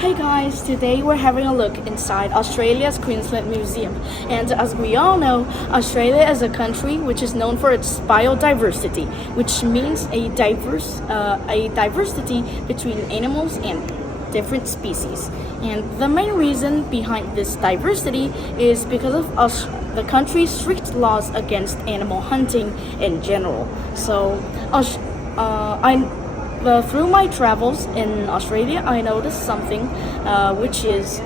Hey guys, today we're having a look inside Australia's Queensland Museum. And as we all know, Australia is a country which is known for its biodiversity, which means a diversity between animals and different species. And the main reason behind this diversity is because of the country's strict laws against animal hunting in general. So, through my travels in Australia, I noticed something, which is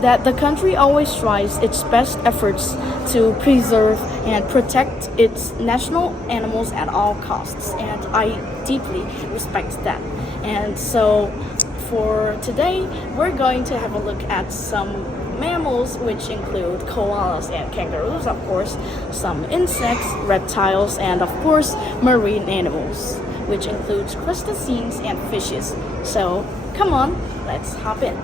that the country always tries its best efforts to preserve and protect its national animals at all costs, and I deeply respect that. And so, for today, we're going to have a look at some mammals, which include koalas and kangaroos, of course, some insects, reptiles, and of course, marine animals, which includes crustaceans and fishes. So come on, let's hop in.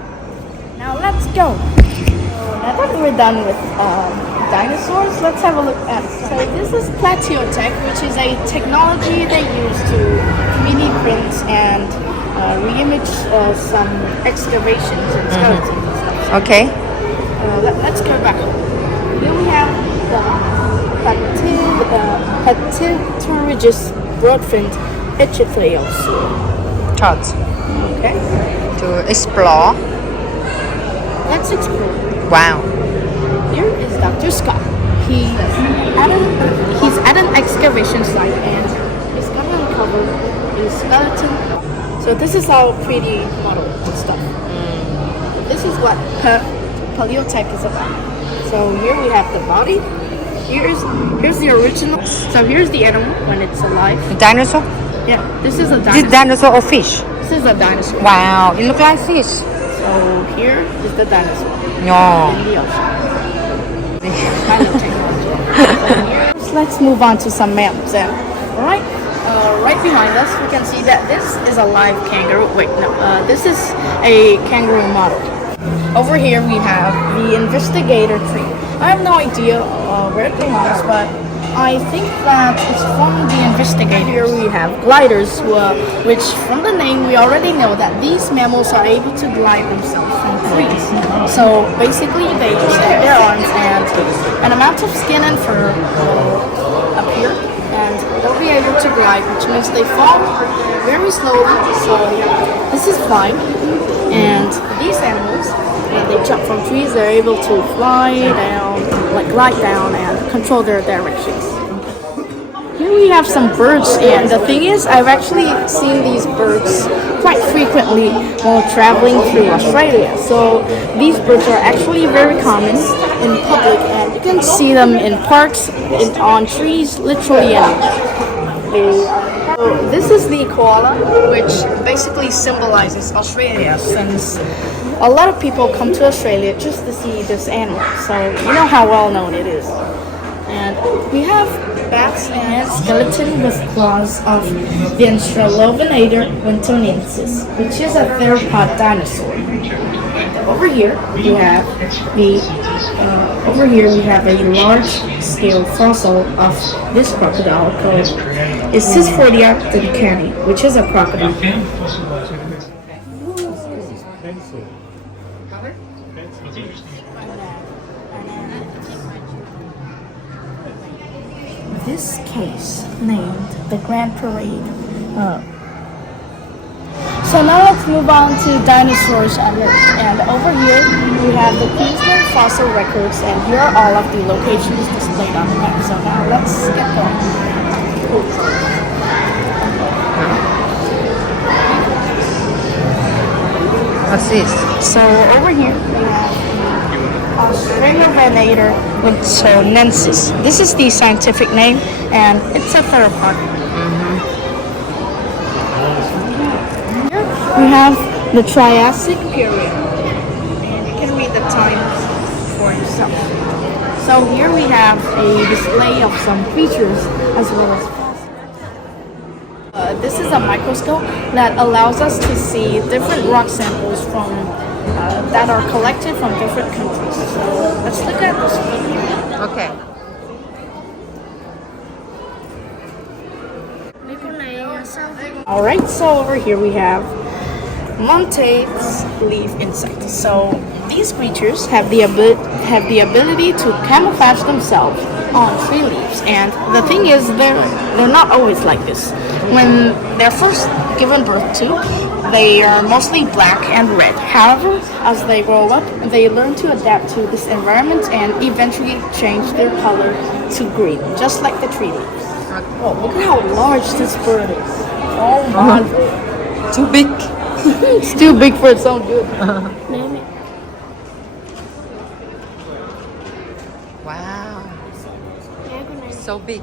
Now let's go. So now that we're done with dinosaurs, let's have a look at it. So this is Plateotech, which is a technology they use to 3D print and re-image some excavations and skeletons and stuff. Okay. Let's go back. Here we have the Plateoturgis broadfinned Thoughts. Okay. To explore. Let's explore. Wow. Here is Dr. Scott. He's at an excavation site and he's gonna uncover a skeleton. So this is our 3D model and stuff. This is what Plateotech is about. So here we have the body. Here's the original. So here's the animal when it's alive. A dinosaur? Yeah, this is a This dinosaur. dinosaur or fish? This is a dinosaur. Wow, it looks like fish. So here is the dinosaur No. in the ocean. Kind of technology. So let's move on to some mammals then. Alright, right behind us we can see that this is a live kangaroo. Wait, no, this is a kangaroo model. Over here we have the investigator tree. I have no idea where it belongs, but I think that it's from the investigator. Here we have gliders, which from the name we already know that these mammals are able to glide themselves from trees. So basically they extend their arms and an amount of skin and fur will appear and they'll be able to glide, which means they fall very slowly. So this is fine. And these animals, when they jump from trees, they're able to fly down, like glide down and control their directions. Here we have some birds, and the thing is, I've actually seen these birds quite frequently while traveling through Australia. So these birds are actually very common in public, and you can see them in parks, on trees, literally anywhere. So this is the koala, which basically symbolizes Australia, since a lot of people come to Australia just to see this animal. So you know how well known it is. And we have bats and skeleton with claws of the Australopithecus wintonensis, which is a theropod dinosaur. Over here we have a large-scale fossil of this crocodile called Cisfordia delicani, which is a crocodile. This case named the Grand Parade. So now let's move on to dinosaurs on Earth. And over here we have the Queensland fossil records, and here are all of the locations displayed on the map. So now let's get going. What's this? So over here we have Australopithecus wintonensis. This is the scientific name, and it's a theropod. Here we have the Triassic period, and you can read the time for yourself. So here we have a display of some features as well as this is a microscope that allows us to see different rock samples from that are collected from different countries. So let's look at this. Okay. Alright, so over here we have montades leaf insects. So these creatures have the ability to camouflage themselves on tree leaves. And the thing is, they're not always like this. When they're first given birth to, they are mostly black and red. However, as they grow up, they learn to adapt to this environment and eventually change their color to green, just like the tree leaves. Oh, look at how large this bird is. Oh my god. Too big. It's too big for its own good. Wow. So big.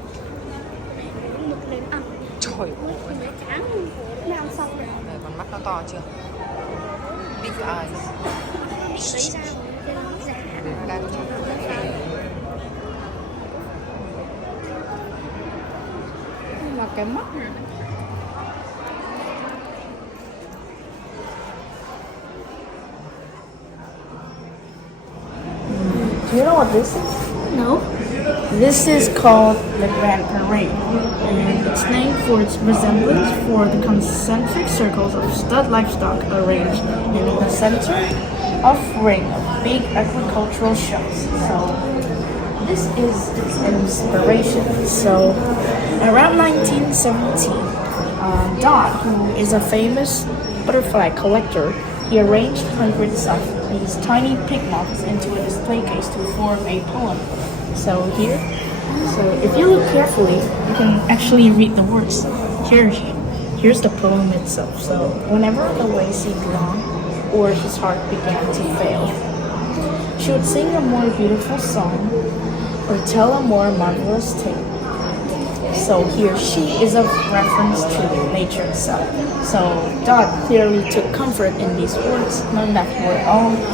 Trời ơi. Này, con mắt nó to chưa? Big eyes. Đang Mà cái mắt Do you know what this is? No. This is called the Grand Parade, and it's named for its resemblance for the concentric circles of stud livestock arranged in the center of ring of big agricultural shows. So this is its inspiration. So around 1917, Dodd, who is a famous butterfly collector, he arranged hundreds of these tiny pig moths into a display case to form a poem. So if you look carefully, you can actually read the words. Here's the poem itself. So whenever the way seemed long, or his heart began to fail, she would sing a more beautiful song, or tell a more marvelous tale. So he or she is a reference to nature itself. So Dodd clearly took comfort in these words, knowing that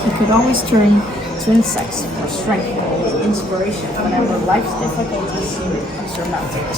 he could always turn to insects for strength and inspiration whenever life's difficulties seemed unsurmountable.